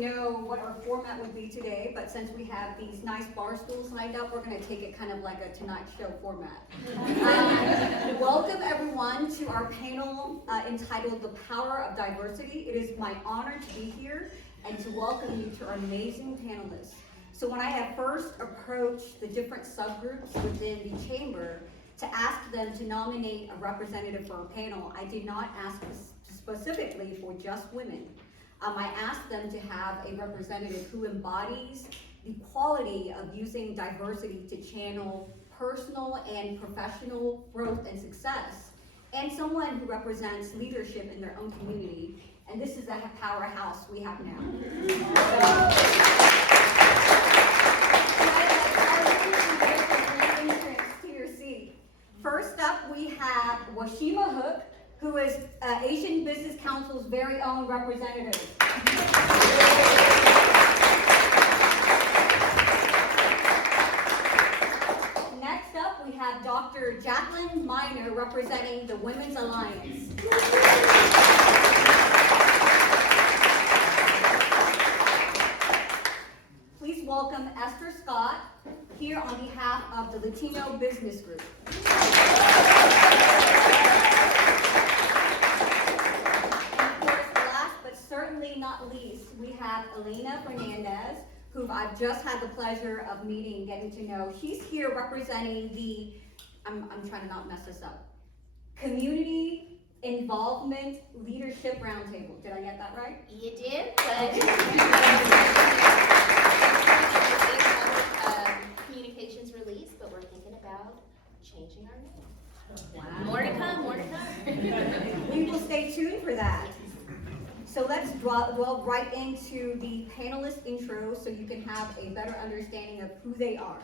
know what our format would be today, but since we have these nice bar stools lined up, we're going to take it kind of like a Tonight Show format. Welcome everyone to our panel entitled The Power of Diversity. It is my honor to be here and to welcome you to our amazing panelists. So when I have first approached the different subgroups within the chamber to ask them to nominate a representative for our panel, I did not ask specifically for just women. I asked them to have a representative who embodies the quality of using diversity to channel personal and professional growth and success, and someone who represents leadership in their own community. And this is a powerhouse we have now. First up, we have Washima Hook, who is Asian Business Council's very own representative. Next up, we have Dr. Jacqueline Miner, representing the Women's Alliance. Please welcome Esther Scott, here on behalf of the Latino Business Group. Certainly not least, we have Elena Fernandez, who I've just had the pleasure of meeting, getting to know. She's here representing the, I'm trying to not mess this up, Community Involvement Leadership Roundtable. Did I get that right? You did, but communications release, but we're thinking about changing our name. Wow. More to come, more to come. We will stay tuned for that. So let's delve right into the panelist intro so you can have a better understanding of who they are.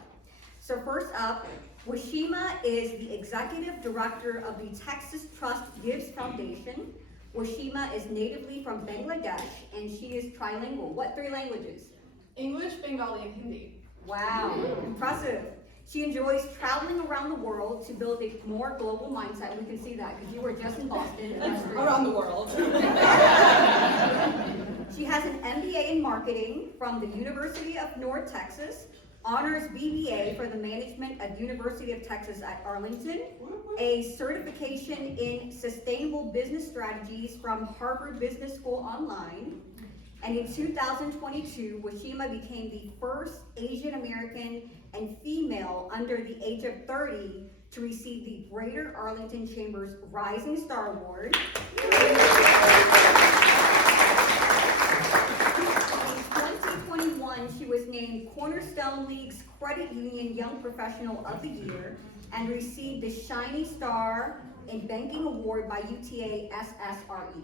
So first up, Washima is the executive director of the Texas Trust Gives Foundation. Washima is natively from Bangladesh and she is trilingual. What 3 languages? English, Bengali, and Hindi. Wow, impressive. She enjoys traveling around the world to build a more global mindset. We can see that because you were just in Boston. Around the world. She has an MBA in marketing from the University of North Texas, honors BBA for the management at University of Texas at Arlington, a certification in sustainable business strategies from Harvard Business School Online, and in 2022, Washima became the first Asian American and female under the age of 30 to receive the Greater Arlington Chamber's Rising Star Award. In 2021, she was named Cornerstone League's Credit Union Young Professional of the Year and received the Shiny Star in Banking Award by UTA SSRE.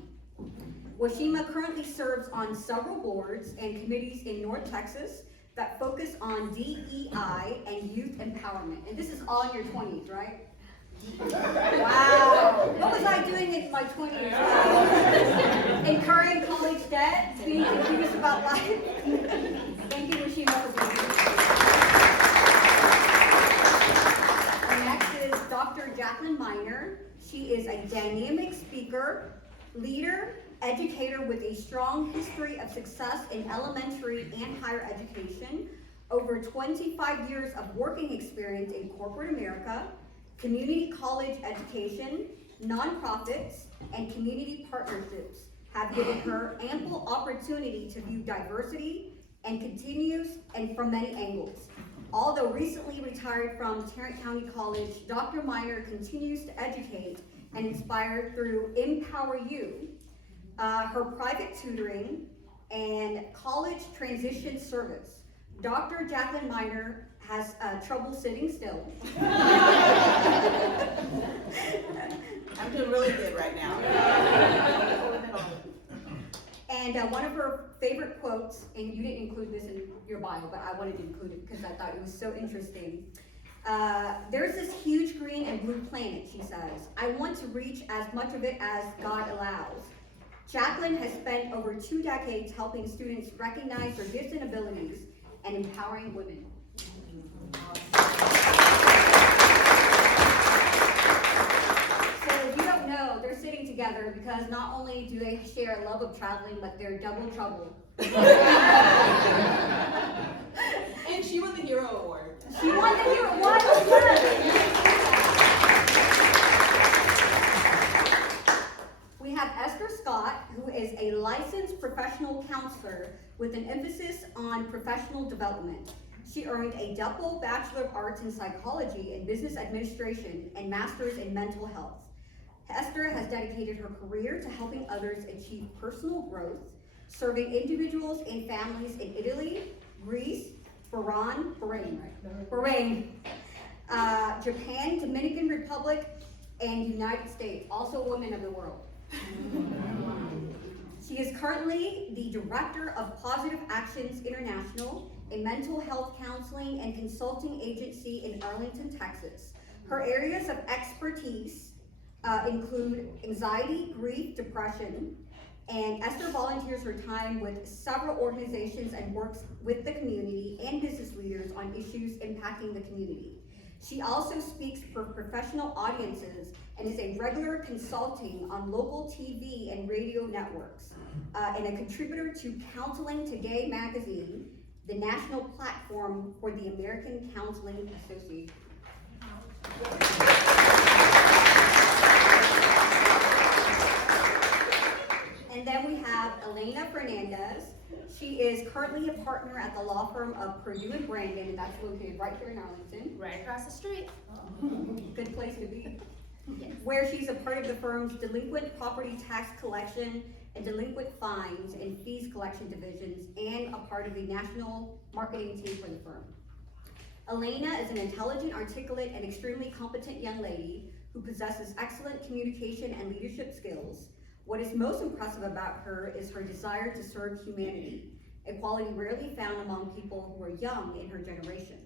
Washima currently serves on several boards and committees in North Texas that focus on DEI and youth empowerment. And this is all in your 20s, right? Wow. What was I doing in my 20s? Incurring college debt, being confused about life. Thank you, Washima, for being here. Next is Dr. Jacqueline Miner. She is a dynamic speaker, leader, educator with a strong history of success in elementary and higher education, over 25 years of working experience in corporate America, community college education, nonprofits, and community partnerships have given her ample opportunity to view diversity and continues and from many angles. Although recently retired from Tarrant County College, Dr. Miner continues to educate and inspire through Empower You, her private tutoring, and college transition service. Dr. Jacqueline Miner has trouble sitting still. I'm doing really good right now. And one of her favorite quotes, and you didn't include this in your bio, but I wanted to include it because I thought it was so interesting. There's this huge green and blue planet, she says. I want to reach as much of it as God allows. Jacqueline has spent over 2 decades helping students recognize their gifts and abilities and empowering women. So if you don't know, but they're sitting together because not only do they share a love of traveling, but they're double trouble. And she won the Hero Award. She won the Hero. What? We have Esther Scott, who is a licensed professional counselor with an emphasis on professional development. She earned a double Bachelor of Arts in Psychology and Business Administration and Master's in Mental Health. Esther has dedicated her career to helping others achieve personal growth, serving individuals and families in Italy, Greece, Bahrain, Japan, Dominican Republic, and United States, also Women of the World. She is currently the Director of Positive Actions International, a mental health counseling and consulting agency in Arlington, Texas. Her areas of expertise include anxiety, grief, depression, and Esther volunteers her time with several organizations and works with the community and business leaders on issues impacting the community. She also speaks for professional audiences and is a regular consulting on local TV and radio networks, and a contributor to Counseling Today magazine, the national platform for the American Counseling Association. And then we have Elena Fernandez. She is currently a partner at the law firm of Purdue and Brandon, and that's located right here in Arlington. Right across the street. Good place to be. Yes. Where she's a part of the firm's delinquent property tax collection and delinquent fines and fees collection divisions, and a part of the national marketing team for the firm. Elena is an intelligent, articulate, and extremely competent young lady who possesses excellent communication and leadership skills. What is most impressive about her is her desire to serve humanity, a quality rarely found among people who are young in her generation.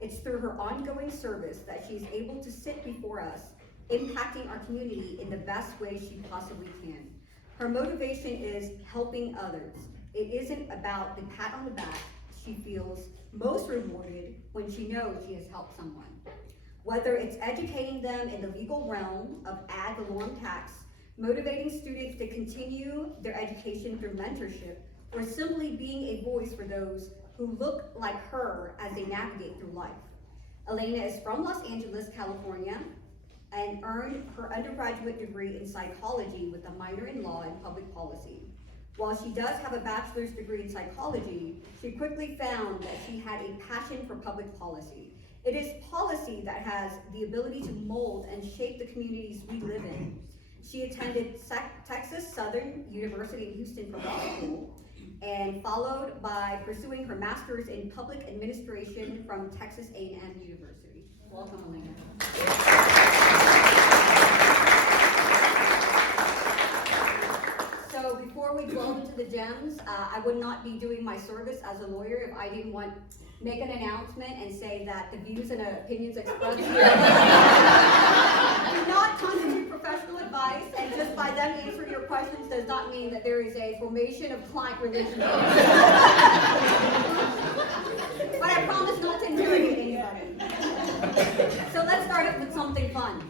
It's through her ongoing service that she's able to sit before us, impacting our community in the best way she possibly can. Her motivation is helping others. It isn't about the pat on the back. She feels most rewarded when she knows she has helped someone. Whether it's educating them in the legal realm of ad valorem tax, motivating students to continue their education through mentorship, or simply being a voice for those who look like her as they navigate through life. Elena is from Los Angeles, California, and earned her undergraduate degree in psychology with a minor in law and public policy. While she does have a bachelor's degree in psychology, she quickly found that she had a passion for public policy. It is policy that has the ability to mold and shape the communities we live in. She attended Texas Southern University in Houston for law school, and followed by pursuing her master's in public administration from Texas A&M University. Welcome, Elena. So before we delve into the gems, I would not be doing my service as a lawyer if I didn't make an announcement and say that the views and opinions expressed here do not constitute professional advice, and just by them answering your questions does not mean that there is a formation of client relationship. But I promise not to interrogate anybody. So let's start up with something fun.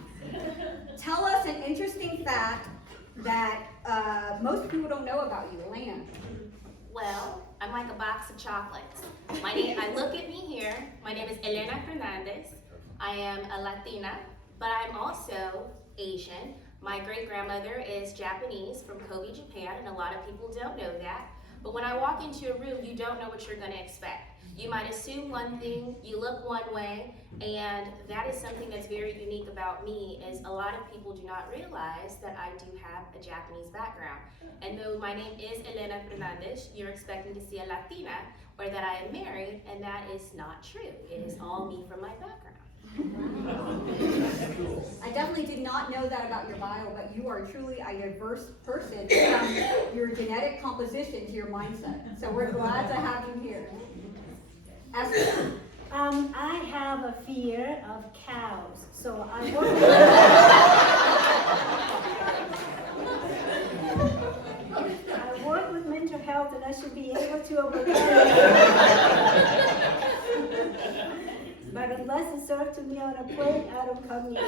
Tell us an interesting fact that most people don't know about you, Elena. Well, I'm like a box of chocolates. I look at me here. My name is Elena Fernandez. I am a Latina, but I'm also Asian. My great-grandmother is Japanese from Kobe, Japan, and a lot of people don't know that. But when I walk into a room, you don't know what you're going to expect. You might assume one thing, you look one way, and that is something that's very unique about me, is a lot of people do not realize that I do have a Japanese background. And though my name is Elena Fernandez, you're expecting to see a Latina, or that I am married, and that is not true. It is all me from my background. I definitely did not know that about your bio, but you are truly a diverse person from your genetic composition to your mindset. So we're glad to have you here. Esther. I have a fear of cows, so I work with mental health, and I should be able to overcome it. But unless it's served to me on a plate, I don't come here.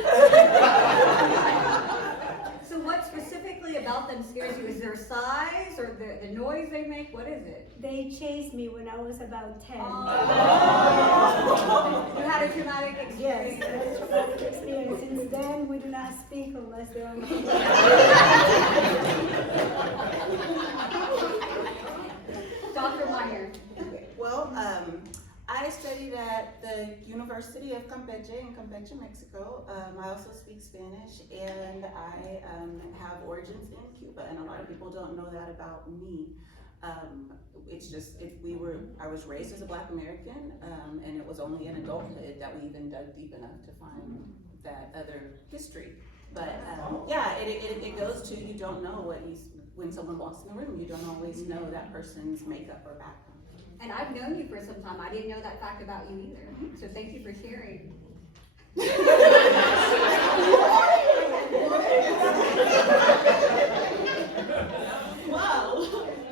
So what specifically about them scares you? Is their size or the noise they make? What is it? They chased me when I was about 10. You had a traumatic Yes, experience. that's a traumatic experience. Since then, we do not speak unless they're on the phone. Dr. Meyer. Well, I studied at the University of Campeche in Campeche, Mexico. I also speak Spanish, and I have origins in Cuba, and a lot of people don't know that about me. It's just, I was raised as a Black American, and it was only in adulthood that we even dug deep enough to find that other history. But yeah, it goes to, you don't know when someone walks in the room, you don't always know that person's makeup or background. And I've known you for some time. I didn't know that fact about you either. So thank you for sharing. Wow.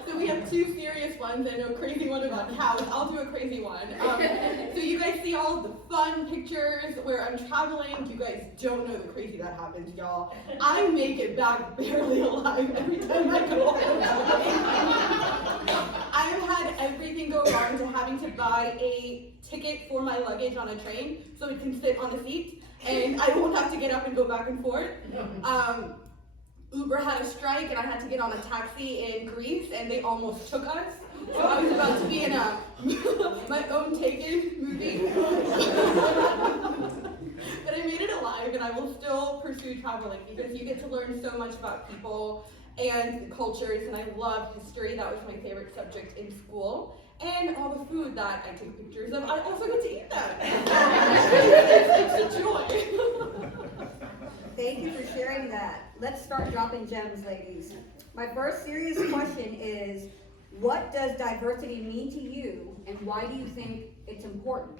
So we have two serious ones and a crazy one about cows. I'll do a crazy one. So you guys see all the fun pictures where I'm traveling. You guys don't know the crazy that happens, y'all. I make it back barely alive every time I go home. I've had everything go wrong to having to buy a ticket for my luggage on a train so it can sit on the seat and I won't have to get up and go back and forth. Uber had a strike and I had to get on a taxi in Greece and they almost took us. So I was about to be in a my own Taken movie. But I made it alive and I will still pursue traveling because you get to learn so much about people and cultures, and I love history. That was my favorite subject in school. And all the food that I take pictures of, I also get to eat that. It's a joy. Thank you for sharing that. Let's start dropping gems, ladies. My first serious question is, what does diversity mean to you, and why do you think it's important?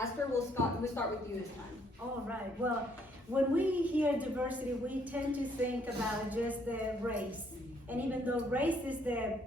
Esther, we'll start with you this time. All right. Well, when we hear diversity, we tend to think about just the race. And even though race is the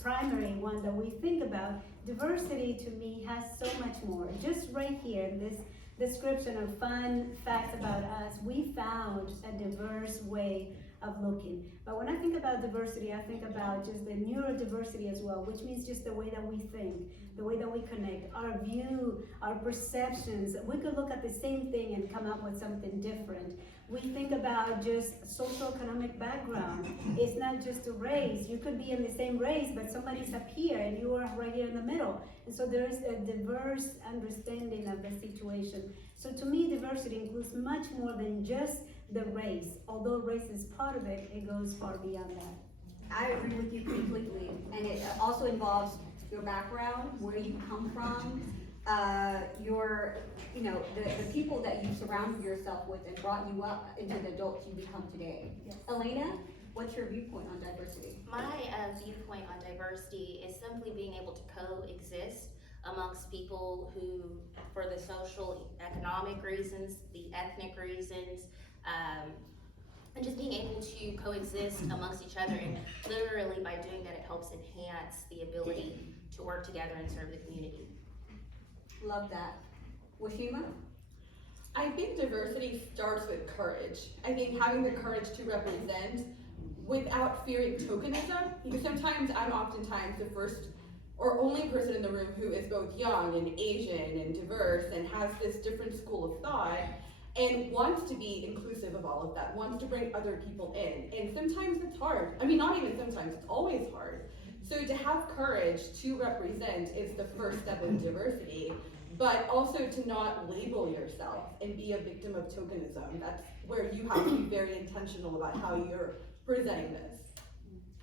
primary one that we think about, diversity to me has so much more. Just right here, in this description of fun facts about us, we found a diverse way of looking. But when I think about diversity, I think about just the neurodiversity as well, which means just the way that we think, the way that we connect, our view, our perceptions. We could look at the same thing and come up with something different. We think about just socioeconomic background. It's not just a race. You could be in the same race, but somebody's up here and you are right here in the middle. And so there is a diverse understanding of the situation. So to me, diversity includes much more than just the race. Although race is part of it, it goes far beyond that. I agree with you completely, and it also involves your background, where you come from, the people that you surrounded yourself with and brought you up into the adults you become today. Yes. Elena, what's your viewpoint on diversity? My viewpoint on diversity is simply being able to coexist amongst people who, for the social, economic reasons, the ethnic reasons, and just being able to coexist amongst each other. And literally by doing that, it helps enhance the ability to work together and serve the community. Love that. Washima? I think diversity starts with courage. I think having the courage to represent without fearing tokenism, because sometimes I'm oftentimes the first or only person in the room who is both young and Asian and diverse and has this different school of thought and wants to be inclusive of all of that, wants to bring other people in. And sometimes it's hard. I mean, not even sometimes, it's always hard. So to have courage to represent is the first step of diversity, but also to not label yourself and be a victim of tokenism. That's where you have to be very intentional about how you're presenting this.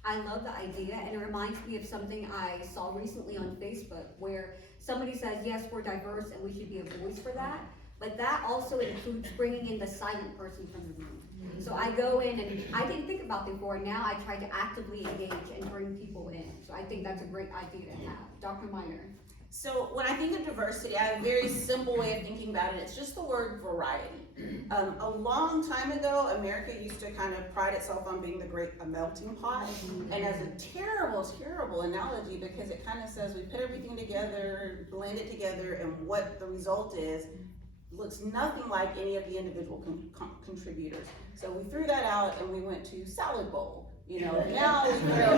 I love the idea, and it reminds me of something I saw recently on Facebook where somebody says, yes, we're diverse and we should be a voice for that, but that also includes bringing in the silent person from the room. So I go in, and I didn't think about before, and now I try to actively engage and bring people in. So I think that's a great idea to have. Dr. Meyer. So when I think of diversity, I have a very simple way of thinking about it. It's just the word variety. A long time ago, America used to kind of pride itself on being the great melting pot. And as a terrible, terrible analogy, because it kind of says we put everything together, blend it together, and what the result is looks nothing like any of the individual contributors. So we threw that out and we went to salad bowl. You know, now we throw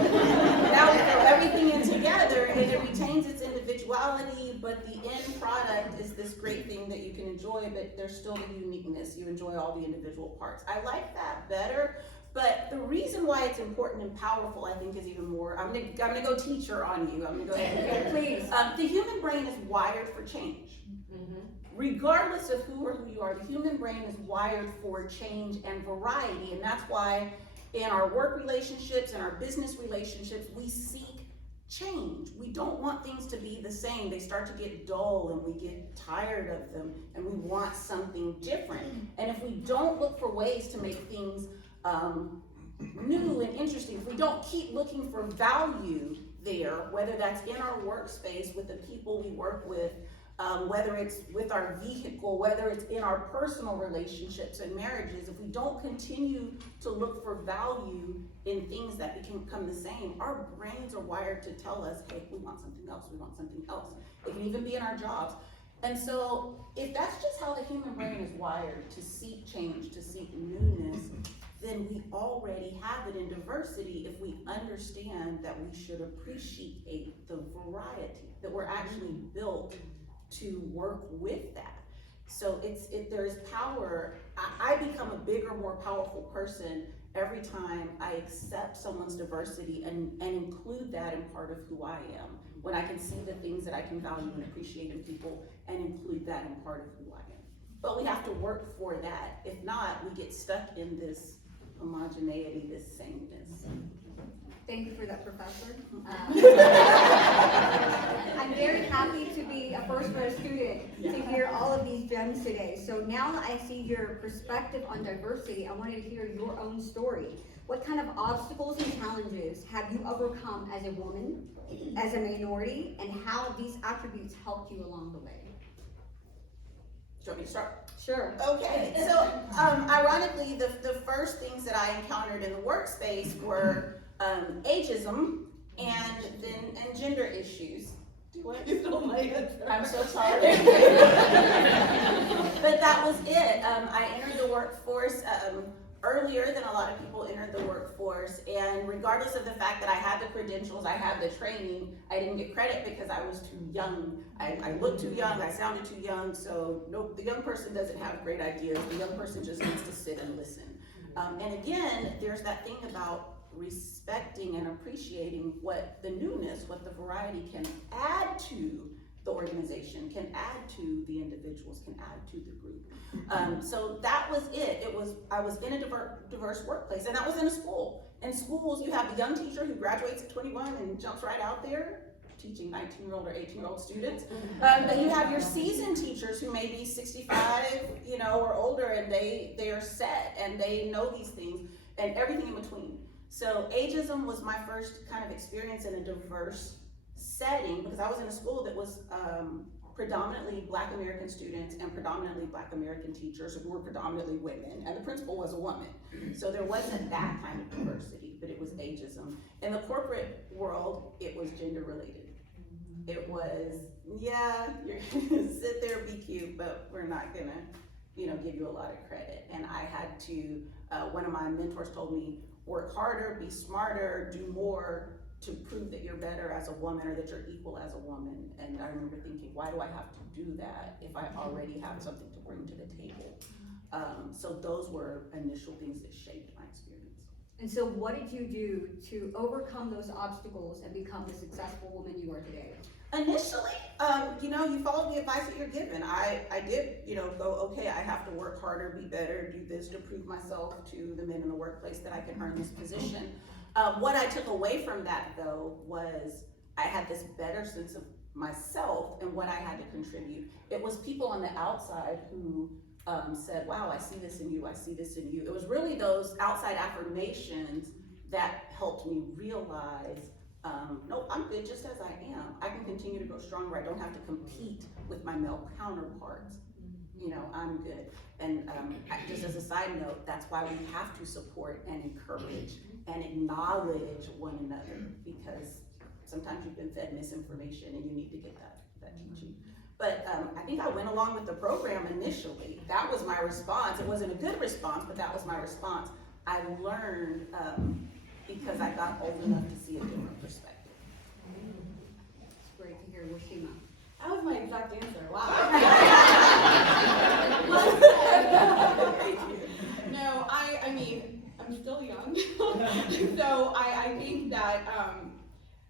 everything in together and it retains its individuality, but the end product is this great thing that you can enjoy, but there's still the uniqueness. You enjoy all the individual parts. I like that better, but the reason why it's important and powerful, I think, is even more. I'm gonna go teacher on you. I'm gonna go ahead and Please. the human brain is wired for change. Regardless of who you are, the human brain is wired for change and variety, and that's why in our work relationships and our business relationships, we seek change. We don't want things to be the same. They start to get dull and we get tired of them and we want something different. And if we don't look for ways to make things new and interesting, if we don't keep looking for value there, whether that's in our workspace with the people we work with, whether it's with our vehicle, whether it's in our personal relationships and marriages, if we don't continue to look for value in things that become the same, our brains are wired to tell us, hey, we want something else, we want something else. It can even be in our jobs. And so if that's just how the human brain is wired, to seek change, to seek newness, then we already have it in diversity if we understand that we should appreciate the variety, that we're actually built to work with that. So there's power. I become a bigger, more powerful person every time I accept someone's diversity and include that in part of who I am. When I can see the things that I can value and appreciate in people and include that in part of who I am. But we have to work for that. If not, we get stuck in this homogeneity, this sameness. Thank you for that, Professor. I'm very happy to be a first grade student to hear all of these gems today. So now that I see your perspective on diversity, I want to hear your own story. What kind of obstacles and challenges have you overcome as a woman, as a minority, and how have these attributes helped you along the way? Do you want me to start? Sure. Okay, so ironically, the first things that I encountered in the workspace were ageism and gender issues. Do what? You stole my answer. I'm so sorry. But that was it. I entered the workforce earlier than a lot of people entered the workforce, and regardless of the fact that I had the credentials, I had the training, I didn't get credit because I was too young. I looked too young, I sounded too young, so nope, the young person doesn't have great ideas. The young person just needs to sit and listen. And again, there's that thing about respecting and appreciating what the newness, what the variety can add to the organization, can add to the individuals, can add to the group. So that was it. I was in a diverse workplace, and that was in a school. In schools, you have the young teacher who graduates at 21 and jumps right out there teaching 19-year-old or 18-year-old students. But you have your seasoned teachers who may be 65, or older, and they are set and they know these things and everything in between. So ageism was my first kind of experience in a diverse setting, because I was in a school that was predominantly Black American students and predominantly Black American teachers who were predominantly women, and the principal was a woman. So there wasn't that kind of diversity, but it was ageism. In the corporate world, it was gender related. It was, yeah, you're gonna sit there, be cute, but we're not gonna, give you a lot of credit. And I had to, one of my mentors told me, work harder, be smarter, do more to prove that you're better as a woman or that you're equal as a woman. And I remember thinking, why do I have to do that if I already have something to bring to the table? So those were initial things that shaped my experience. And so what did you do to overcome those obstacles and become the successful woman you are today? Initially, you follow the advice that you're given. I did, go, okay, I have to work harder, be better, do this to prove myself to the men in the workplace that I can earn this position. What I took away from that, though, was I had this better sense of myself and what I had to contribute. It was people on the outside who said, wow, I see this in you, I see this in you. It was really those outside affirmations that helped me realize, no, I'm good just as I am. I can continue to grow stronger. I don't have to compete with my male counterparts. I'm good. And just as a side note, that's why we have to support and encourage and acknowledge one another, because sometimes you've been fed misinformation and you need to get that teaching. But I think I went along with the program initially. That was my response. It wasn't a good response, but that was my response. I learned because I got old enough to see a different perspective. It's great to hear, Washima. That was my exact answer. Wow. No, I mean, I'm still young. So I think that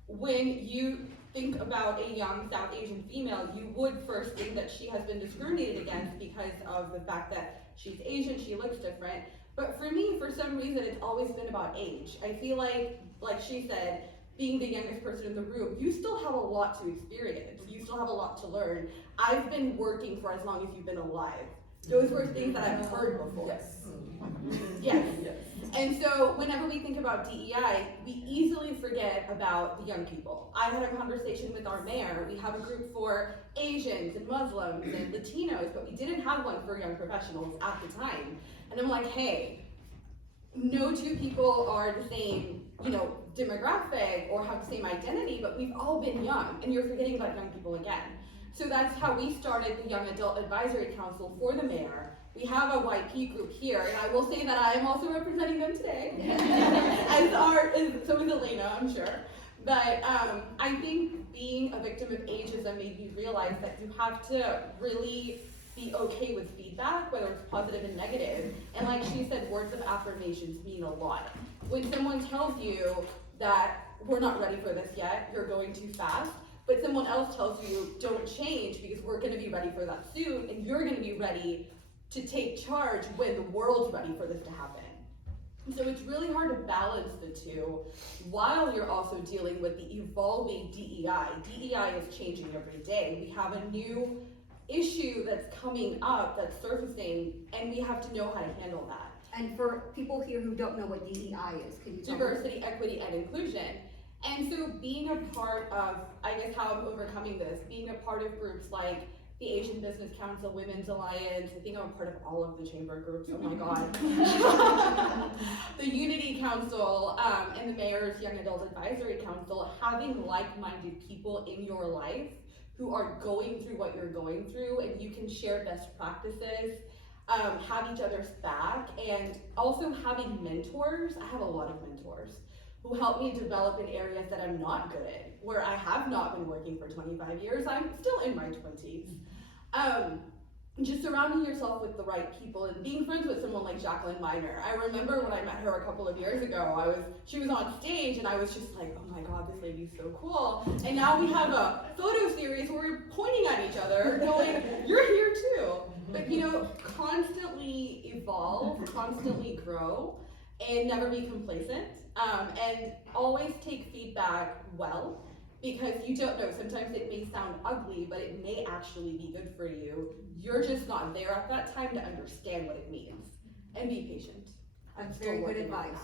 when you think about a young South Asian female, you would first think that she has been discriminated against because of the fact that she's Asian, she looks different. But for me, for some reason, it's always been about age. I feel like she said, being the youngest person in the room, you still have a lot to experience. You still have a lot to learn. I've been working for as long as you've been alive. Those were things that I've heard before. Yes. And so whenever we think about DEI, we easily forget about the young people. I had a conversation with our mayor. We have a group for Asians and Muslims and Latinos, but we didn't have one for young professionals at the time. And I'm like, hey, no two people are the same, demographic or have the same identity, but we've all been young, and you're forgetting about young people again. So that's how we started the Young Adult Advisory Council for the mayor. We have a YP group here, and I will say that I am also representing them today, so is Elena, I'm sure. But I think being a victim of ageism made me realize that you have to really be okay with feedback, whether it's positive and negative. And like she said, words of affirmations mean a lot. When someone tells you that we're not ready for this yet, you're going too fast, but someone else tells you don't change because we're gonna be ready for that soon, and you're gonna be ready to take charge when the world's ready for this to happen. So it's really hard to balance the two while you're also dealing with the evolving DEI. DEI is changing every day. We have a new issue that's coming up, that's surfacing, and we have to know how to handle that. And for people here who don't know what DEI is, can you tell me? Diversity, equity, and inclusion. And so being a part of, I guess how I'm overcoming this, being a part of groups like the Asian Business Council, Women's Alliance, I think I'm a part of all of the chamber groups, oh my God. The Unity Council, and the Mayor's Young Adult Advisory Council, having like-minded people in your life who are going through what you're going through, and you can share best practices, have each other's back, and also having mentors. I have a lot of mentors who help me develop in areas that I'm not good at, where I have not been working for 25 years, I'm still in my 20s. Just surrounding yourself with the right people and being friends with someone like Jacqueline Miner. I remember when I met her a couple of years ago, she was on stage and I was just like, oh my God, this lady's so cool. And now we have a photo series where we're pointing at each other going, you're here too. But constantly evolve, constantly grow, and never be complacent. And always take feedback well, because you don't know, sometimes it may sound ugly, but it may actually be good for you. You're just not there at that time to understand what it means. And be patient. That's very good advice.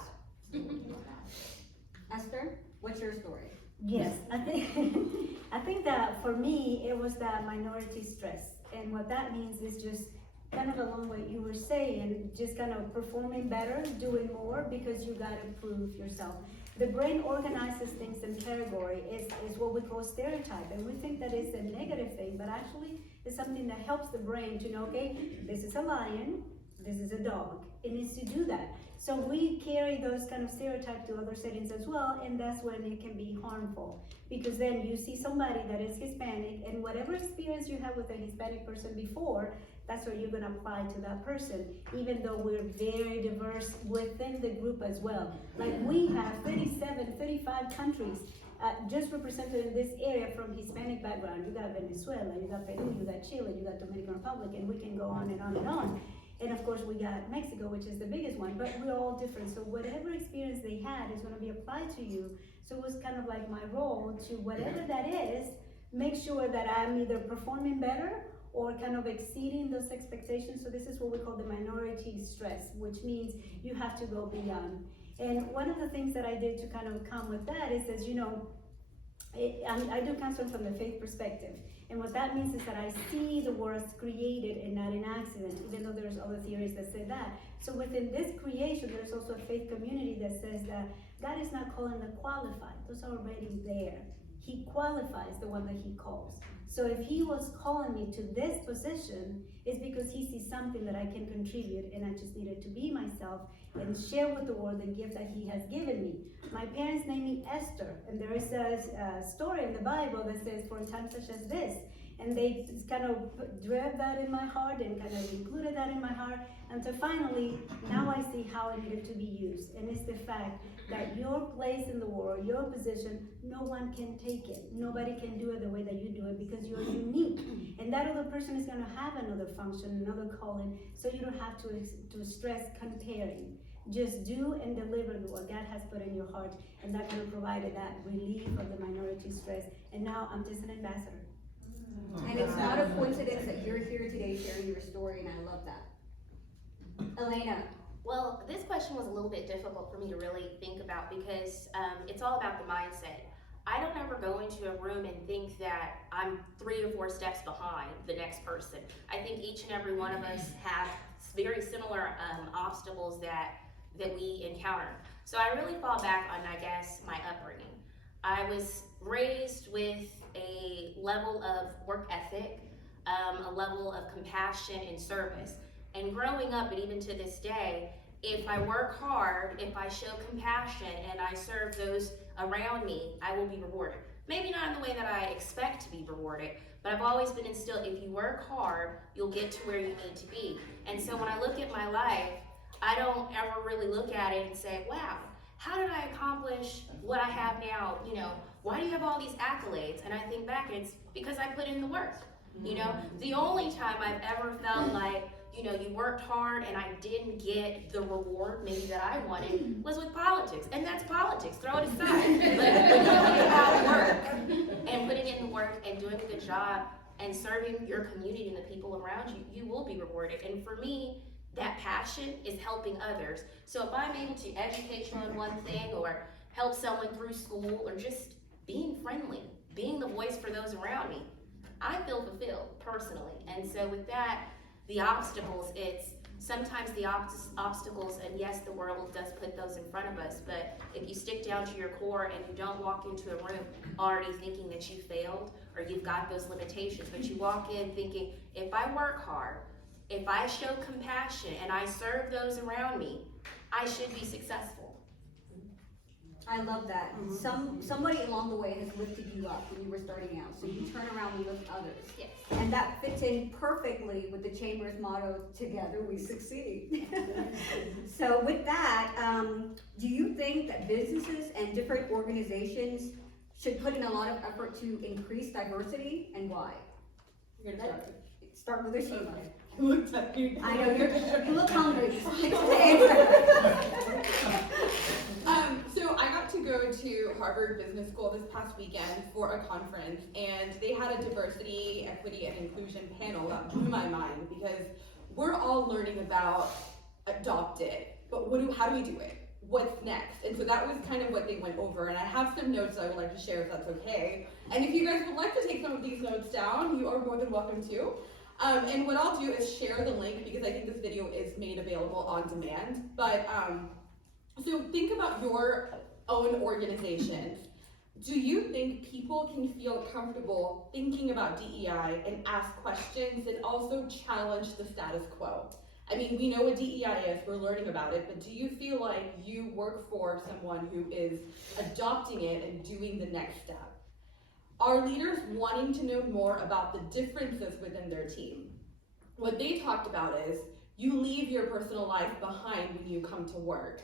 Esther, what's your story? Yes, I think that for me, it was that minority stress. And what that means is just kind of along what you were saying, just kind of performing better, doing more, because you gotta prove yourself. The brain organizes things in category, is what we call stereotype, and we think that it's a negative thing, but actually it's something that helps the brain to know, okay, this is a lion, this is a dog, it needs to do that. So we carry those kind of stereotypes to other settings as well, and that's when it can be harmful. Because then you see somebody that is Hispanic, and whatever experience you have with a Hispanic person before, that's what you're gonna apply to that person, even though we're very diverse within the group as well. Like we have 37, 35 countries just represented in this area from Hispanic background. You got Venezuela, you got Peru, you got Chile, you got Dominican Republic, and we can go on and on and on. And of course we got Mexico, which is the biggest one, but we're all different. So whatever experience they had is gonna be applied to you. So it was kind of like my role to, whatever that is, make sure that I'm either performing better or kind of exceeding those expectations. So this is what we call the minority stress, which means you have to go beyond. And one of the things that I did to kind of come with that is, as you know, I do counseling from the faith perspective. And what that means is that I see the world as created and not an accident, even though there's other theories that say that. So within this creation, there's also a faith community that says that God is not calling the qualified. Those are already there. he qualifies the one that he calls. So if he was calling me to this position, it's because he sees something that I can contribute, and I just needed to be myself and share with the world the gift that he has given me. My parents named me Esther, and there is a story in the Bible that says, for a time such as this. And they just kind of drove that in my heart and kind of included that in my heart until finally, now I see how it needed to be used. And it's the fact that your place in the world, your position, no one can take it. Nobody can do it the way that you do it because you're unique. And that other person is going to have another function, another calling, so you don't have to stress comparing. Just do and deliver what God has put in your heart, and that kind of provided that relief of the minority stress. And now I'm just an ambassador. And it's not a coincidence that you're here today sharing your story, and I love that. Elena. Well, this question was a little bit difficult for me to really think about because it's all about the mindset. I don't ever go into a room and think that I'm 3 or 4 steps behind the next person. I think each and every one of us have very similar obstacles that we encounter. So I really fall back on, I guess, my upbringing. I was raised with a level of work ethic, a level of compassion and service. And growing up, and even to this day, if I work hard, if I show compassion, and I serve those around me, I will be rewarded. Maybe not in the way that I expect to be rewarded, but I've always been instilled, if you work hard, you'll get to where you need to be. And so when I look at my life, I don't ever really look at it and say, wow, how did I accomplish what I have now? You know, why do you have all these accolades? And I think back, it's because I put in the work. You know, the only time I've ever felt like, you know, you worked hard and I didn't get the reward maybe that I wanted was with politics. And that's politics, throw it aside. But when you think about work and putting in the work and doing a good job and serving your community and the people around you, you will be rewarded. And for me, that passion is helping others. So if I'm able to educate you on one thing or help someone through school or just being friendly, being the voice for those around me, I feel fulfilled personally. And so with that, the obstacles, it's sometimes the obstacles, and yes, the world does put those in front of us, but if you stick down to your core and you don't walk into a room already thinking that you failed or you've got those limitations, but you walk in thinking, if I work hard, if I show compassion and I serve those around me, I should be successful. I love that. Somebody along the way has lifted you up when you were starting out, so you turn around and lift others. Yes. And that fits in perfectly with the Chamber's motto, together we succeed. So with that, do you think that businesses and different organizations should put in a lot of effort to increase diversity, and why? You're gonna start. Start with Ashima. Looked at me. I know, you look hungry. So I got to go to Harvard Business School this past weekend for a conference, and they had a diversity, equity, and inclusion panel that blew my mind because we're all learning about adopt it, but how do we do it? What's next? And so that was kind of what they went over, and I have some notes I would like to share if that's okay. And if you guys would like to take some of these notes down, you are more than welcome to. And what I'll do is share the link because I think this video is made available on demand. But so think about your own organizations. Do you think people can feel comfortable thinking about DEI and ask questions and also challenge the status quo? I mean, we know what DEI is, we're learning about it, but do you feel like you work for someone who is adopting it and doing the next step? Are leaders wanting to know more about the differences within their team? What they talked about is, you leave your personal life behind when you come to work.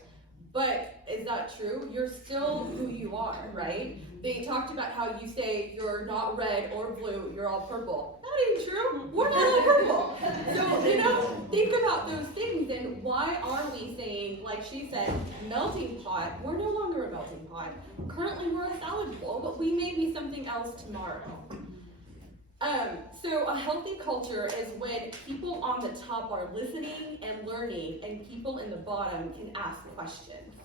But is that true? You're still who you are, right? They talked about how you say you're not red or blue, you're all purple. That ain't true. We're not all purple. So, think about those things, and why are we saying, like she said, melting pot? We're no longer a melting pot. Currently we're a salad bowl, but we may be something else tomorrow. So a healthy culture is when people on the top are listening and learning, and people in the bottom can ask questions.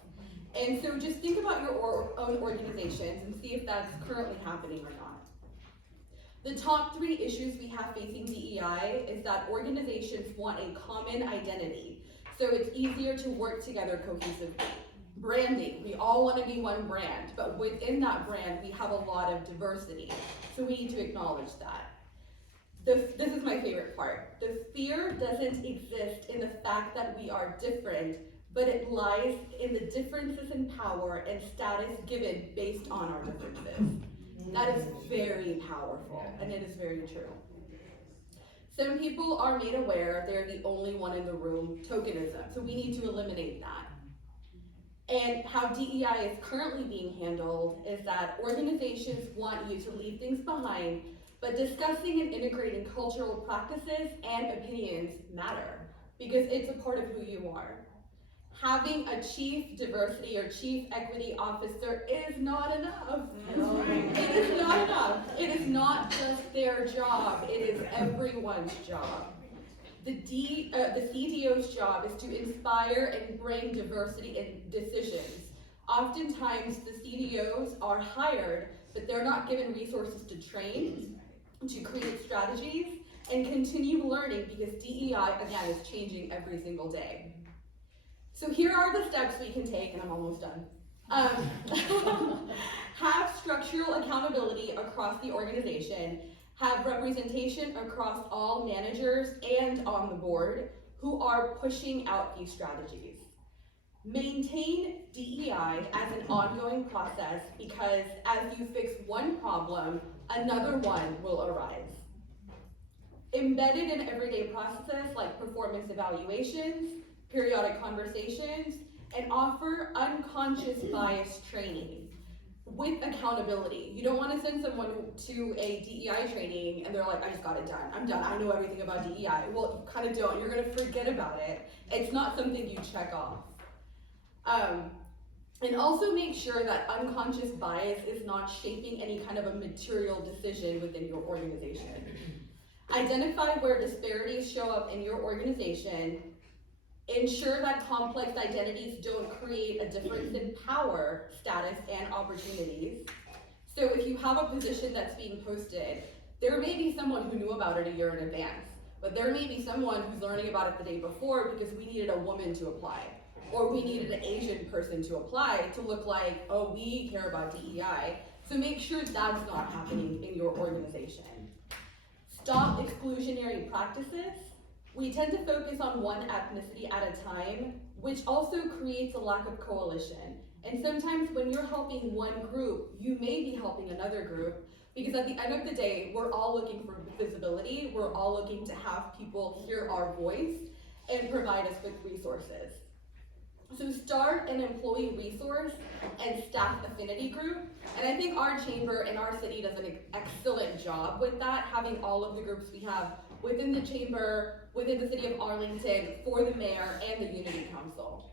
And so just think about your own organizations and see if that's currently happening or not. The top 3 issues we have facing DEI is that organizations want a common identity, so it's easier to work together cohesively. Branding, we all want to be one brand, but within that brand, we have a lot of diversity. So we need to acknowledge that. This is my favorite part. The fear doesn't exist in the fact that we are different, but it lies in the differences in power and status given based on our differences. That is very powerful, and it is very true. Some people are made aware they're the only one in the room, tokenism, so we need to eliminate that. And how DEI is currently being handled is that organizations want you to leave things behind, but discussing and integrating cultural practices and opinions matter because it's a part of who you are. Having a chief diversity or chief equity officer is not enough. It is not enough. It is not just their job, it is everyone's job. The CDO's job is to inspire and bring diversity in decisions. Oftentimes, the CDOs are hired, but they're not given resources to train, to create strategies, and continue learning because DEI, again, is changing every single day. So here are the steps we can take, and I'm almost done. Have structural accountability across the organization. Have representation across all managers and on the board who are pushing out these strategies. Maintain DEI as an ongoing process because as you fix one problem, another one will arise. Embedded in everyday processes like performance evaluations, periodic conversations, and offer unconscious bias training with accountability. You don't want to send someone to a DEI training and they're like, I just got it done. I'm done. I know everything about DEI. Well, you kind of don't. You're going to forget about it. It's not something you check off. And also make sure that unconscious bias is not shaping any kind of a material decision within your organization. Identify where disparities show up in your organization. Ensure that complex identities don't create a difference in power, status, and opportunities. So if you have a position that's being posted, there may be someone who knew about it a year in advance, but there may be someone who's learning about it the day before because we needed a woman to apply, or we needed an Asian person to apply to look like, oh, we care about DEI. So make sure that's not happening in your organization. Stop exclusionary practices. We tend to focus on one ethnicity at a time, which also creates a lack of coalition. And sometimes when you're helping one group, you may be helping another group, because at the end of the day, we're all looking for visibility. We're all looking to have people hear our voice and provide us with resources. So start an employee resource and staff affinity group. And I think our chamber and our city does an excellent job with that, having all of the groups we have within the chamber, within the city of Arlington, for the mayor and the Unity Council.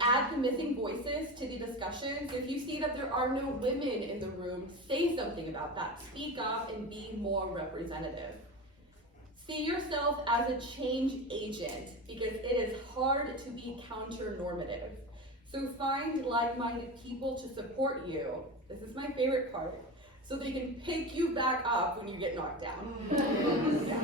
Add the missing voices to the discussion. So if you see that there are no women in the room, say something about that. Speak up and be more representative. See yourself as a change agent because it is hard to be counter-normative. So find like-minded people to support you. This is my favorite part. So they can pick you back up when you get knocked down. Yeah.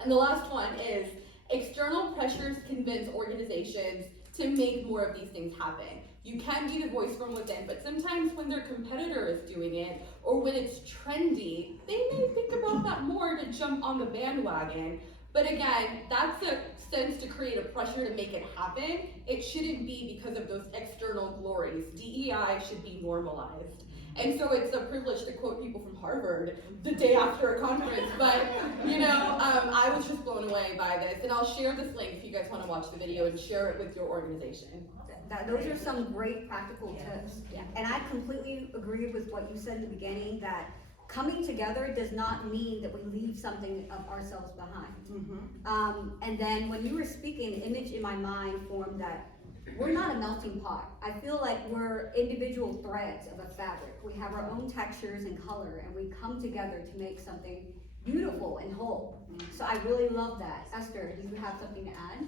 And the last one is external pressures convince organizations to make more of these things happen. You can be the voice from within, but sometimes when their competitor is doing it, or when it's trendy, they may think about that more to jump on the bandwagon. But again, that's a sense to create a pressure to make it happen. It shouldn't be because of those external glories. DEI should be normalized. And so it's a privilege to quote people from Harvard the day after a conference, but I was just blown away by this. And I'll share this link if you guys want to watch the video and share it with your organization. Those are some great practical tips. Yeah. And I completely agree with what you said in the beginning, that coming together does not mean that we leave something of ourselves behind. Mm-hmm. And then when you were speaking, an image in my mind formed that we're not a melting pot. I feel like we're individual threads of a fabric. We have our own textures and color, and we come together to make something beautiful and whole. So I really love that. Esther, do you have something to add?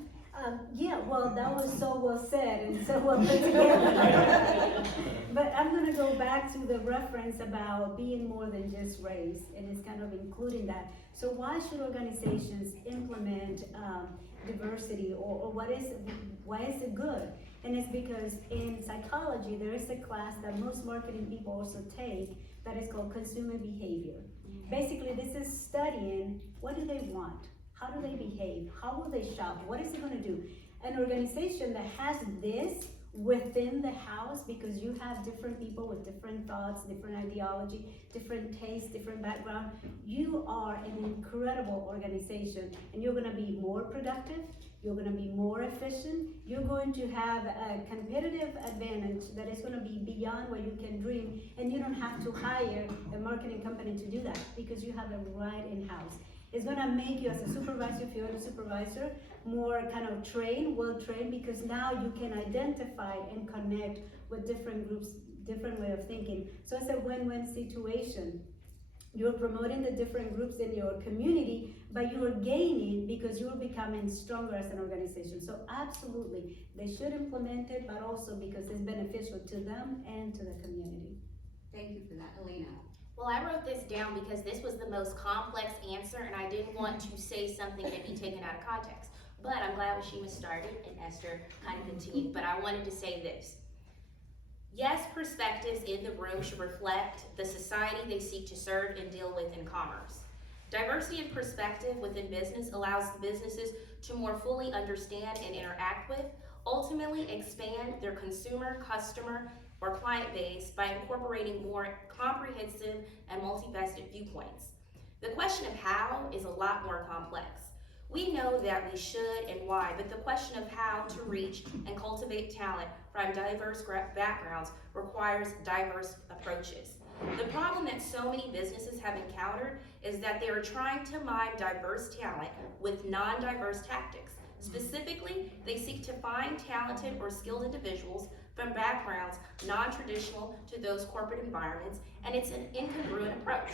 Yeah, well, that was so well said and so well put together. But I'm gonna go back to the reference about being more than just race, and it's kind of including that. So why should organizations implement diversity, or why is it good? And it's because in psychology, there is a class that most marketing people also take that is called consumer behavior. Basically, this is studying what do they want, how do they behave, how will they shop, what is it gonna do? An organization that has this within the house, because you have different people with different thoughts, different ideology, different tastes, different background, you are an incredible organization, and you're gonna be more productive, you're gonna be more efficient, you're going to have a competitive advantage that is gonna be beyond what you can dream, and you don't have to hire a marketing company to do that, because you have it right in-house. It's gonna make you, as a supervisor, if you're a supervisor, more kind of trained, well-trained, because now you can identify and connect with different groups, different way of thinking. So it's a win-win situation. You're promoting the different groups in your community, but you're gaining because you're becoming stronger as an organization. So absolutely, they should implement it, but also because it's beneficial to them and to the community. Thank you for that, Elena. Well, I wrote this down because this was the most complex answer, and I didn't want to say something and be taken out of context. But I'm glad Washima started and Esther kind of continued, but I wanted to say this. Yes, perspectives in the room should reflect the society they seek to serve and deal with in commerce. Diversity in perspective within business allows businesses to more fully understand and interact with, ultimately expand their consumer, customer, or client base by incorporating more comprehensive and multifaceted viewpoints. The question of how is a lot more complex. We know that we should and why, but the question of how to reach and cultivate talent from diverse backgrounds requires diverse approaches. The problem that so many businesses have encountered is that they are trying to mine diverse talent with non-diverse tactics. Specifically, they seek to find talented or skilled individuals from backgrounds non-traditional to those corporate environments, and it's an incongruent approach.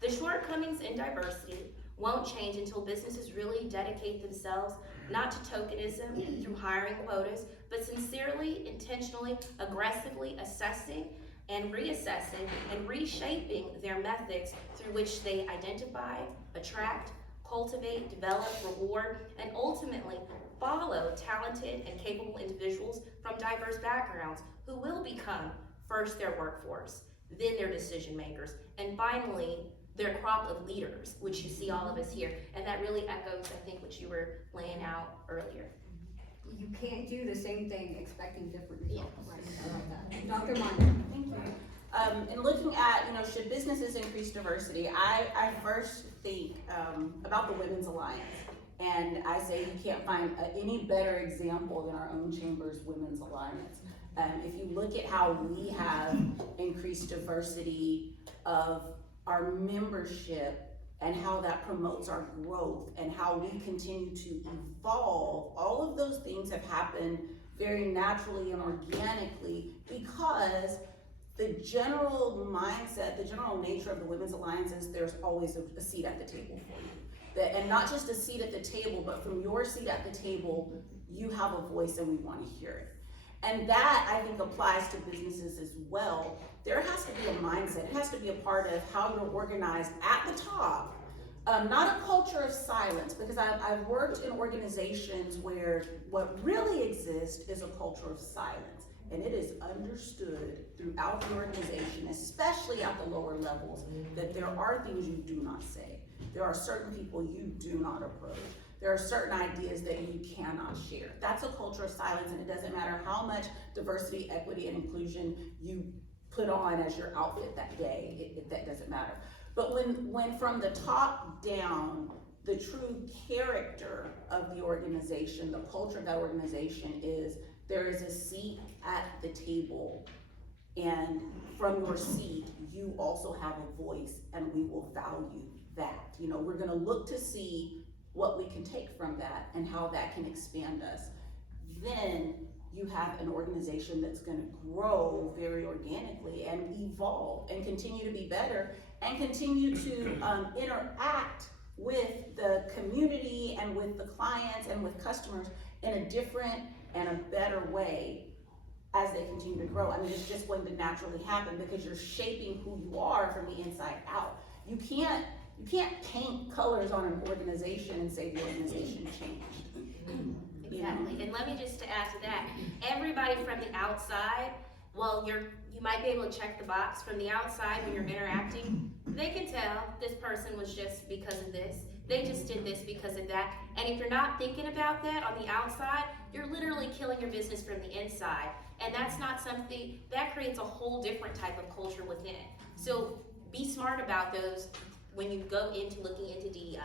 The shortcomings in diversity won't change until businesses really dedicate themselves not to tokenism through hiring quotas, but sincerely, intentionally, aggressively assessing and reassessing and reshaping their methods through which they identify, attract, cultivate, develop, reward, and ultimately follow talented and capable individuals from diverse backgrounds who will become first their workforce, then their decision makers, and finally their crop of leaders, which you see all of us here. And that really echoes, I think, what you were laying out earlier. You can't do the same thing expecting different Yeah. results. I like that. Dr. Minor. Thank you. In looking at, should businesses increase diversity, I first think about the Women's Alliance. And I say you can't find any better example than our own chamber's Women's Alliance. If you look at how we have increased diversity of our membership and how that promotes our growth and how we continue to evolve, all of those things have happened very naturally and organically because the general mindset, the general nature of the Women's Alliance is there's always a seat at the table for you. And not just a seat at the table, but from your seat at the table, you have a voice and we want to hear it. And that, I think, applies to businesses as well. There has to be a mindset. It has to be a part of how you're organized at the top. Not a culture of silence, because I've worked in organizations where what really exists is a culture of silence. And it is understood throughout the organization, especially at the lower levels, that there are things you do not say. There are certain people you do not approach. There are certain ideas that you cannot share. That's a culture of silence, and it doesn't matter how much diversity, equity, and inclusion you put on as your outfit that day, that doesn't matter. But when from the top down, the true character of the organization, the culture of that organization is there is a seat at the table, and from your seat, you also have a voice, and we will value that. We're gonna look to see what we can take from that and how that can expand us. Then you have an organization that's gonna grow very organically and evolve and continue to be better and continue to interact with the community and with the clients and with customers in a different and a better way as they continue to grow. It's just going to naturally happen because you're shaping who you are from the inside out. You can't paint colors on an organization and say the organization changed. you know? Exactly, and let me just to add to that, everybody from the outside, well, you might be able to check the box from the outside when you're interacting, they can tell this person was just because of this, they just did this because of that, and if you're not thinking about that on the outside, you're literally killing your business from the inside, and that's not something, that creates a whole different type of culture within it. So be smart about those when you go into looking into DEI,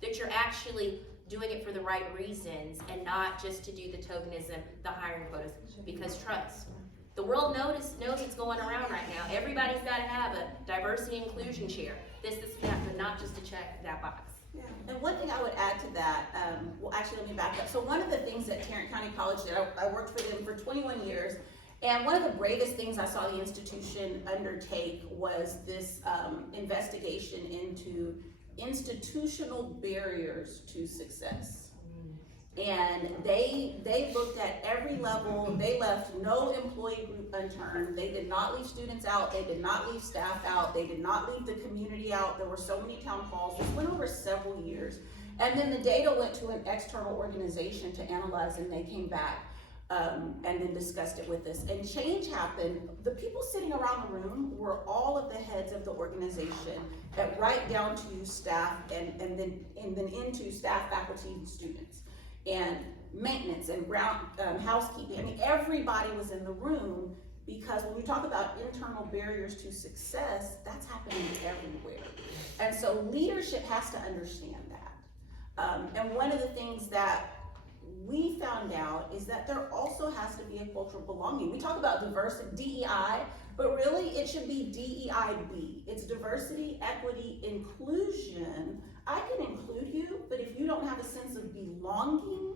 that you're actually doing it for the right reasons and not just to do the tokenism, the hiring quotas, because trust, the world knows what's going around right now. Everybody's gotta have a diversity inclusion chair, this, that, but not just to check that box. Yeah, and one thing I would add to that, well, actually, let me back up. So one of the things that Tarrant County College did, I worked for them for 21 years, and one of the bravest things I saw the institution undertake was this investigation into institutional barriers to success. And they looked at every level, they left no employee group unturned, they did not leave students out, they did not leave staff out, they did not leave the community out, there were so many town halls, this went over several years. And then the data went to an external organization to analyze, and they came back and then discussed it with us. And change happened. The people sitting around the room were all of the heads of the organization, right down to staff and then into staff, faculty, and students, and maintenance and housekeeping. I mean, everybody was in the room, because when you talk about internal barriers to success, that's happening everywhere. And so leadership has to understand that. And one of the things that we found out is that there also has to be a cultural belonging. We talk about diversity, DEI, but really it should be DEIB. It's diversity, equity, inclusion. I can include you, but if you don't have a sense of belonging,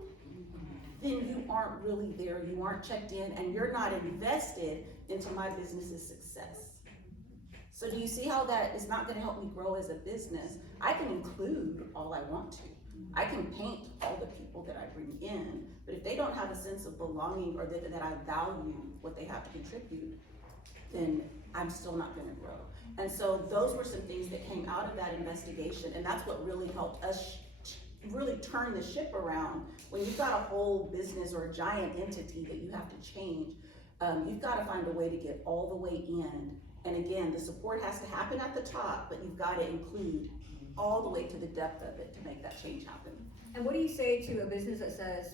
then you aren't really there, you aren't checked in, and you're not invested into my business's success. So do you see how that is not gonna help me grow as a business? I can include all I want to. I can paint all the people that I bring in, but if they don't have a sense of belonging, or that I value what they have to contribute, then I'm still not gonna grow. And so those were some things that came out of that investigation, and that's what really helped us really turn the ship around. When you've got a whole business or a giant entity that you have to change, you've gotta find a way to get all the way in. And again, the support has to happen at the top, but you've gotta include all the way to the depth of it to make that change happen. And what do you say to a business that says,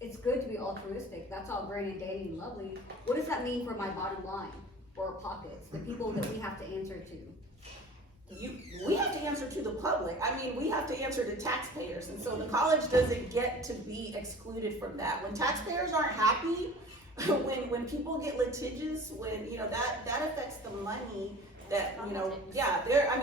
it's good to be altruistic, that's all grand and dandy and lovely, what does that mean for my bottom line, or our pockets, the people that we have to answer to? We have to answer to the public. I mean, we have to answer to taxpayers, and so the college doesn't get to be excluded from that. When taxpayers aren't happy, when people get litigious, when, that affects the money that,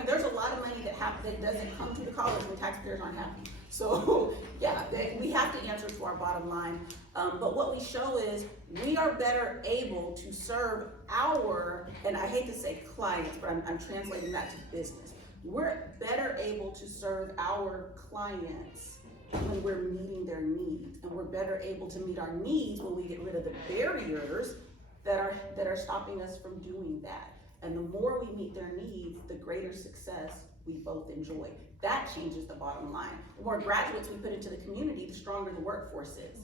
there's a lot of money that doesn't come to the college when taxpayers aren't happy. So, we have to answer to our bottom line. But what we show is we are better able to serve our, and I hate to say clients, but I'm translating that to business. We're better able to serve our clients when we're meeting their needs, and we're better able to meet our needs when we get rid of the barriers that are stopping us from doing that. And the more we meet their needs, the greater success we both enjoy. That changes the bottom line. The more graduates we put into the community, the stronger the workforce is.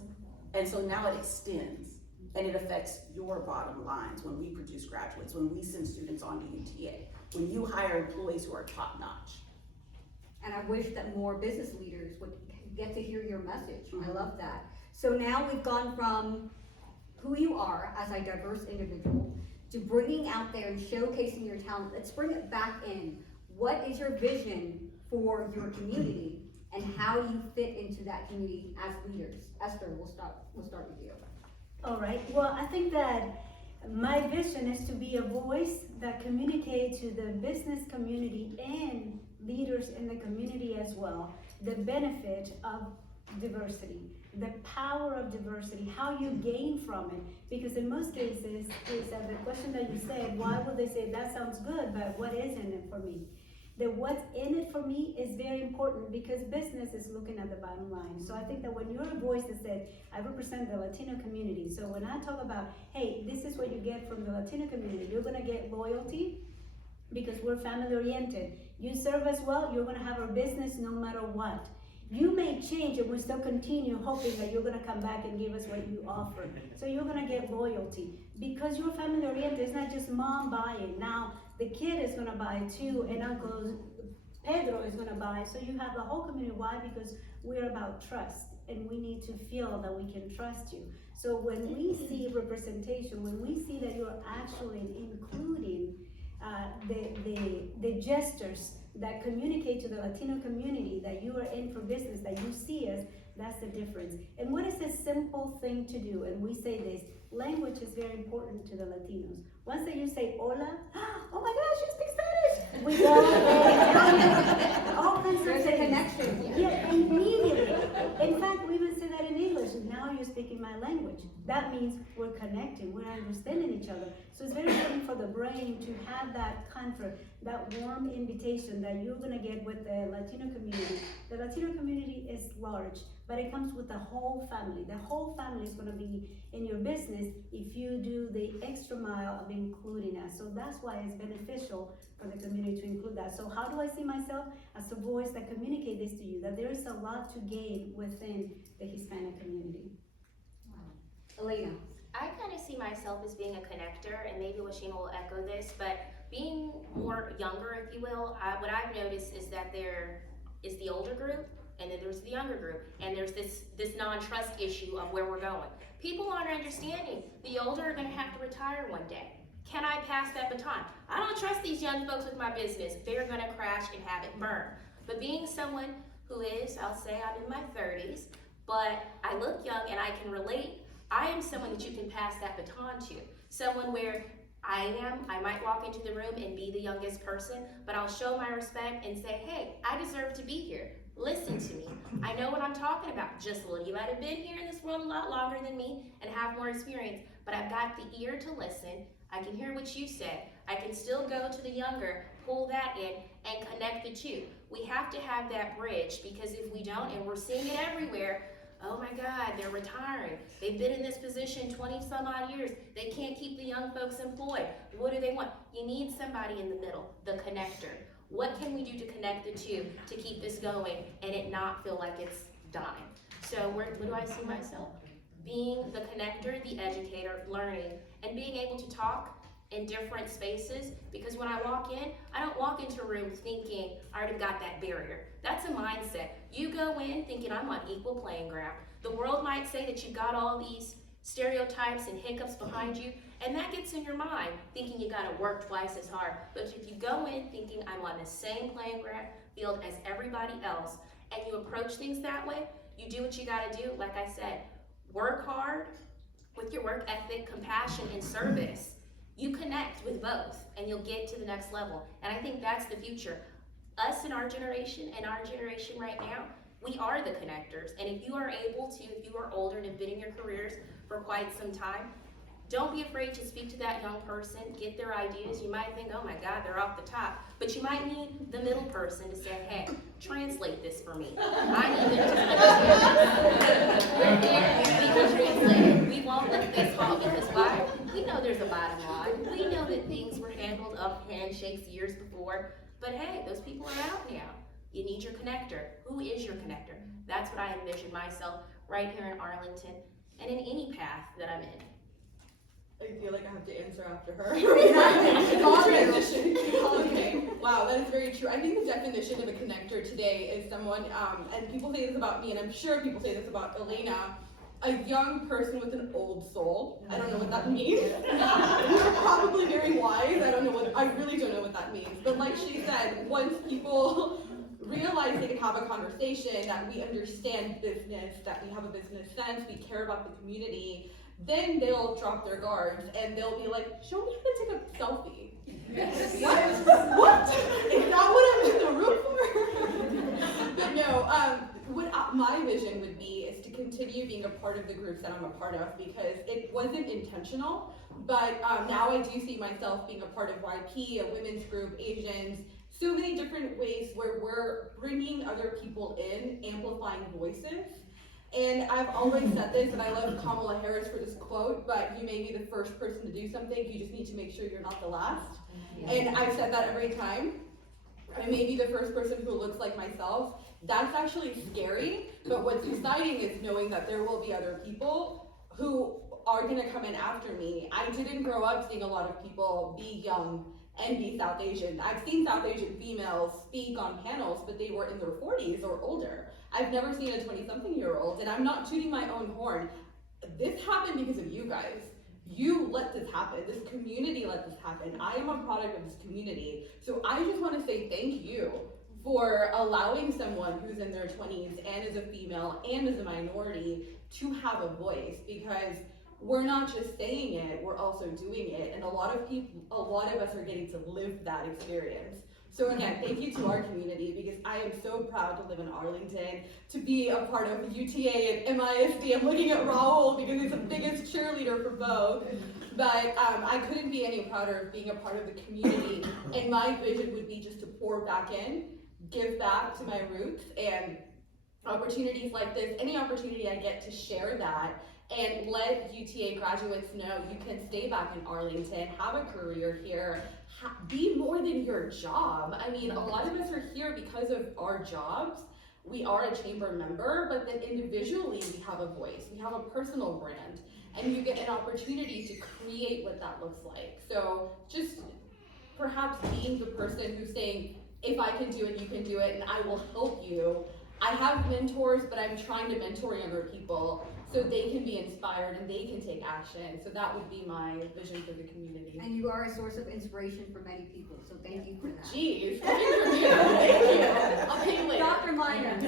And so now it extends, and it affects your bottom lines when we produce graduates, when we send students on to UTA, when you hire employees who are top notch. And I wish that more business leaders would get to hear your message. I love that. So now we've gone from who you are as a diverse individual to bringing out there and showcasing your talent. Let's bring it back in. What is your vision for your community, and how do you fit into that community as leaders? Esther, we'll start with you. All right, well, I think that my vision is to be a voice that communicates to the business community and leaders in the community as well, the benefit of diversity, the power of diversity, how you gain from it. Because in most cases, is that the question that you said, why would they say that sounds good, but what is in it for me? The what's in it for me is very important, because business is looking at the bottom line. So I think that when you're a voice that says, I represent the Latino community, so when I talk about, hey, this is what you get from the Latino community, you're gonna get loyalty, because we're family oriented. You serve us well, you're gonna have our business no matter what. You may change and we still continue hoping that you're gonna come back and give us what you offer. So you're gonna get loyalty. Because you're family oriented, it's not just mom buying. Now, the kid is gonna buy too, and Uncle Pedro is gonna buy. So you have the whole community. Why? Because we're about trust, and we need to feel that we can trust you. So when we see representation, when we see that you're actually including the gestures that communicate to the Latino community that you are in for business, that you see us, that's the difference. And what is a simple thing to do? And we say this, language is very important to the Latinos. Once that you say hola, oh my gosh, you speak Spanish! We go all kinds of There's a things. connection. Yeah, immediately. In fact, we even say that in English. Now you're speaking my language. That means we're connecting, we're understanding each other. So it's very important for the brain to have that comfort, that warm invitation that you're gonna get with the Latino community. The Latino community is large, but it comes with the whole family. The whole family is gonna be in your business if you do the extra mile of including us. So that's why it's beneficial for the community to include that. So how do I see myself? As a voice that communicates this to you, that there is a lot to gain within the Hispanic community. Elena. I kind of see myself as being a connector, and maybe Washima will echo this, but being more younger, if you will, what I've noticed is that there is the older group, and then there's the younger group, and there's this non-trust issue of where we're going. People aren't understanding. The older are gonna have to retire one day. Can I pass that baton? I don't trust these young folks with my business. They're gonna crash and have it burn. But being someone who is, I'll say I'm in my 30s, but I look young and I can relate, I am someone that you can pass that baton to. Someone where I might walk into the room and be the youngest person, but I'll show my respect and say, hey, I deserve to be here. Listen to me. I know what I'm talking about. Just a little. You might have been here in this world a lot longer than me and have more experience, but I've got the ear to listen. I can hear what you said. I can still go to the younger, pull that in, and connect the two. We have to have that bridge, because if we don't, and we're seeing it everywhere, oh my God, they're retiring. They've been in this position 20 some odd years. They can't keep the young folks employed. What do they want? You need somebody in the middle, the connector. What can we do to connect the two to keep this going and it not feel like it's dying? So where do I see myself? Being the connector, the educator, learning, and being able to talk in different spaces, because when I walk in, I don't walk into a room thinking I already got that barrier. That's a mindset. You go in thinking I'm on equal playing ground. The world might say that you've got all these stereotypes and hiccups behind you, and that gets in your mind, thinking you gotta work twice as hard. But if you go in thinking I'm on the same playing field as everybody else, and you approach things that way, you do what you gotta do. Like I said, work hard with your work ethic, compassion, and service. You connect with both, and you'll get to the next level. And I think that's the future. Us in our generation, and our generation right now, we are the connectors. And if you are able to, if you are older and have been in your careers for quite some time, don't be afraid to speak to that young person, get their ideas. You might think, oh my God, they're off the top. But you might need the middle person to say, hey, translate this for me. I need them to understand this. We're there, we can translate it. We won't let this fall, because why? We know there's a bottom line. We know that things were handled up handshakes years before. But hey, those people are out now. You need your connector. Who is your connector? That's what I envision myself right here in Arlington and in any path that I'm in. I feel like I have to answer after her. Exactly. Transition. Okay. Wow, that is very true. I think the definition of a connector today is someone, and people say this about me, and I'm sure people say this about Elena, a young person with an old soul. I don't know what that means. You're probably very wise. I really don't know what that means. But like she said, once people realize they can have a conversation, that we understand business, that we have a business sense, we care about the community, then they'll drop their guards and they'll be like, show me how to take a selfie. Yes. What? Is that what I'm in the room for? But no, what my vision would be is to continue being a part of the groups that I'm a part of, because it wasn't intentional, but now I do see myself being a part of YP, a women's group, Asians, so many different ways where we're bringing other people in, amplifying voices. And I've always said this, and I love Kamala Harris for this quote, but you may be the first person to do something, you just need to make sure you're not the last. And I've said that every time. I may be the first person who looks like myself. That's actually scary, but what's exciting is knowing that there will be other people who are gonna come in after me. I didn't grow up seeing a lot of people be young and be South Asian. I've seen South Asian females speak on panels, but they were in their 40s or older. I've never seen a 20-something-year-old, and I'm not tooting my own horn. This happened because of you guys. You let this happen. This community let this happen. I am a product of this community. So I just want to say thank you for allowing someone who's in their 20s and is a female and is a minority to have a voice, because we're not just saying it, we're also doing it. And a lot of us are getting to live that experience. So again, thank you to our community, because I am so proud to live in Arlington, to be a part of UTA and MISD. I'm looking at Raul because he's the biggest cheerleader for both. But I couldn't be any prouder of being a part of the community. And my vision would be just to pour back in, give back to my roots, and opportunities like this, any opportunity I get to share that and let UTA graduates know you can stay back in Arlington, have a career here, be more than your job. I mean, a lot of us are here because of our jobs. We are a chamber member, but then individually we have a voice, we have a personal brand, and you get an opportunity to create what that looks like. So just perhaps being the person who's saying, if I can do it, you can do it, and I will help you. I have mentors, but I'm trying to mentor younger people so they can be inspired and they can take action. So that would be my vision for the community. And you are a source of inspiration for many people, so thank you for that. Jeez, coming from you, thank you. I'll pay you later. Dr. Minor.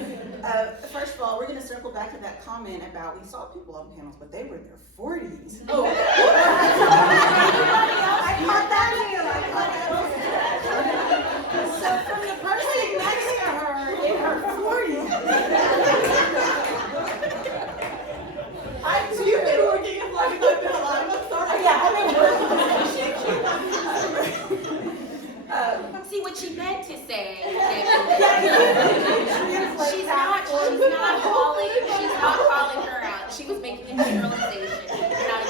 First of all, we're gonna circle back to that comment about, we saw people on panels, but they were in their 40s. Oh. I caught that too, I caught that too. So from the person next to her in her 40s. So you've been working as long as I've been alive, I'm sorry. Yeah, I mean, See what she meant to say. she's Not calling her out. She was making a generalization. Not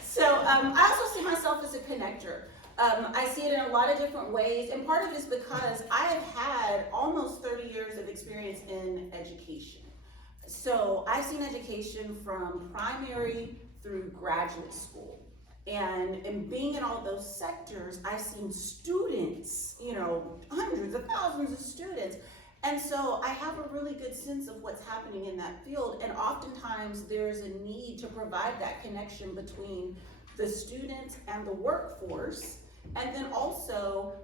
So I also see myself as a connector. I see it in a lot of different ways, and part of it is because I have had almost 30 years of experience in education. So I've seen education from primary through graduate school. And in being in all those sectors, I've seen students, hundreds of thousands of students. And so I have a really good sense of what's happening in that field. And oftentimes there's a need to provide that connection between the students and the workforce. And then also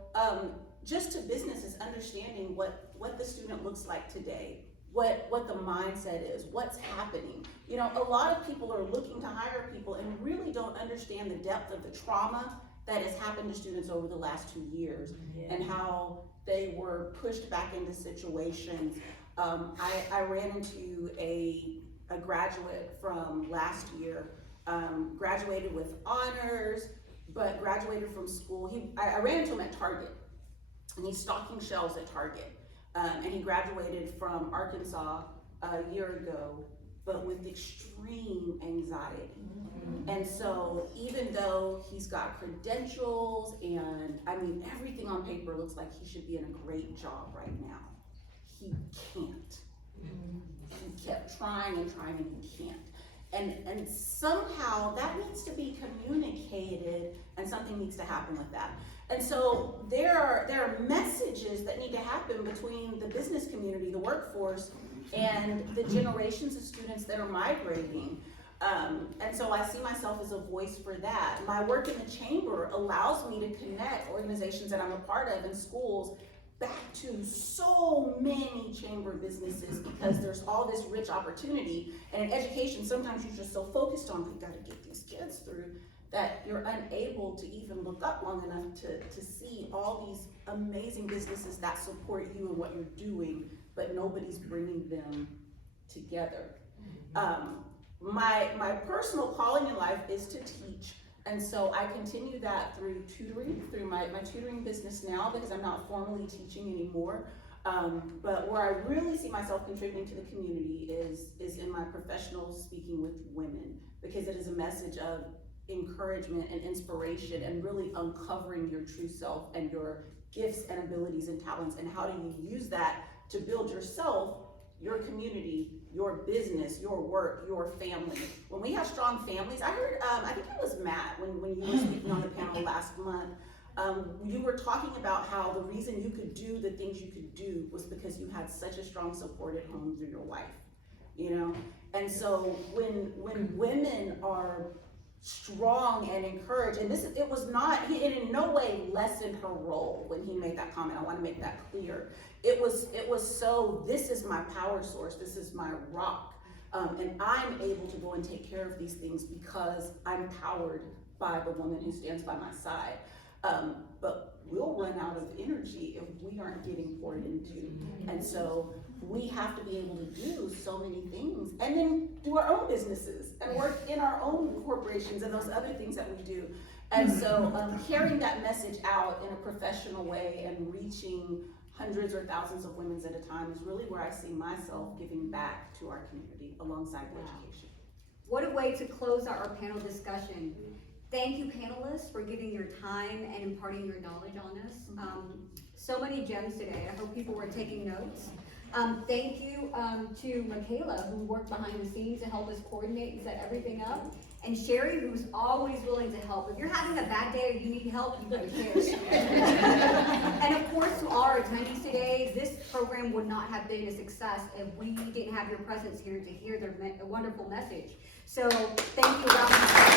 just to businesses understanding what the student looks like today, what the mindset is, what's happening. A lot of people are looking to hire people and really don't understand the depth of the trauma that has happened to students over the last 2 years, and how they were pushed back into situations. I ran into a graduate from last year, graduated with honors, but graduated from school. I ran into him at Target, and he's stocking shelves at Target. And he graduated from Arkansas a year ago, but with extreme anxiety. And so even though he's got credentials and everything on paper looks like he should be in a great job right now, he can't. He kept trying and trying and he can't. And somehow that needs to be communicated, and something needs to happen with that. And so there are messages that need to happen between the business community, the workforce, and the generations of students that are migrating. And so I see myself as a voice for that. My work in the chamber allows me to connect organizations that I'm a part of in schools back to so many chamber businesses, because there's all this rich opportunity. And in education, sometimes you're just so focused on, we gotta get these kids through, that you're unable to even look up long enough to see all these amazing businesses that support you and what you're doing, but nobody's bringing them together. My personal calling in life is to teach. And so I continue that through tutoring, through my tutoring business now, because I'm not formally teaching anymore. But where I really see myself contributing to the community is in my professional speaking with women, because it is a message of encouragement and inspiration and really uncovering your true self and your gifts and abilities and talents, and how do you use that to build yourself, your community, your business, your work, your family. When we have strong families, I heard, I think it was Matt, when you were speaking on the panel last month, you were talking about how the reason you could do the things you could do was because you had such a strong support at home through your wife, you know? And so when women are strong and encouraged, and it was not, it in no way lessened her role when he made that comment. I want to make that clear. It was so, this is my power source, this is my rock, and I'm able to go and take care of these things because I'm powered by the woman who stands by my side. But we'll run out of energy if we aren't getting poured into. And so we have to be able to do so many things, and then do our own businesses and work in our own corporations and those other things that we do. And so carrying that message out in a professional way and reaching hundreds or thousands of women at a time is really where I see myself giving back to our community alongside the education. What a way to close out our panel discussion. Thank you, panelists, for giving your time and imparting your knowledge on us. So many gems today. I hope people were taking notes. Thank you to Michaela, who worked behind the scenes to help us coordinate and set everything up. And Sherry, who's always willing to help. If you're having a bad day or you need help, you go to Sherry. And of course, to our attendees today, this program would not have been a success if we didn't have your presence here to hear their wonderful message. So thank you.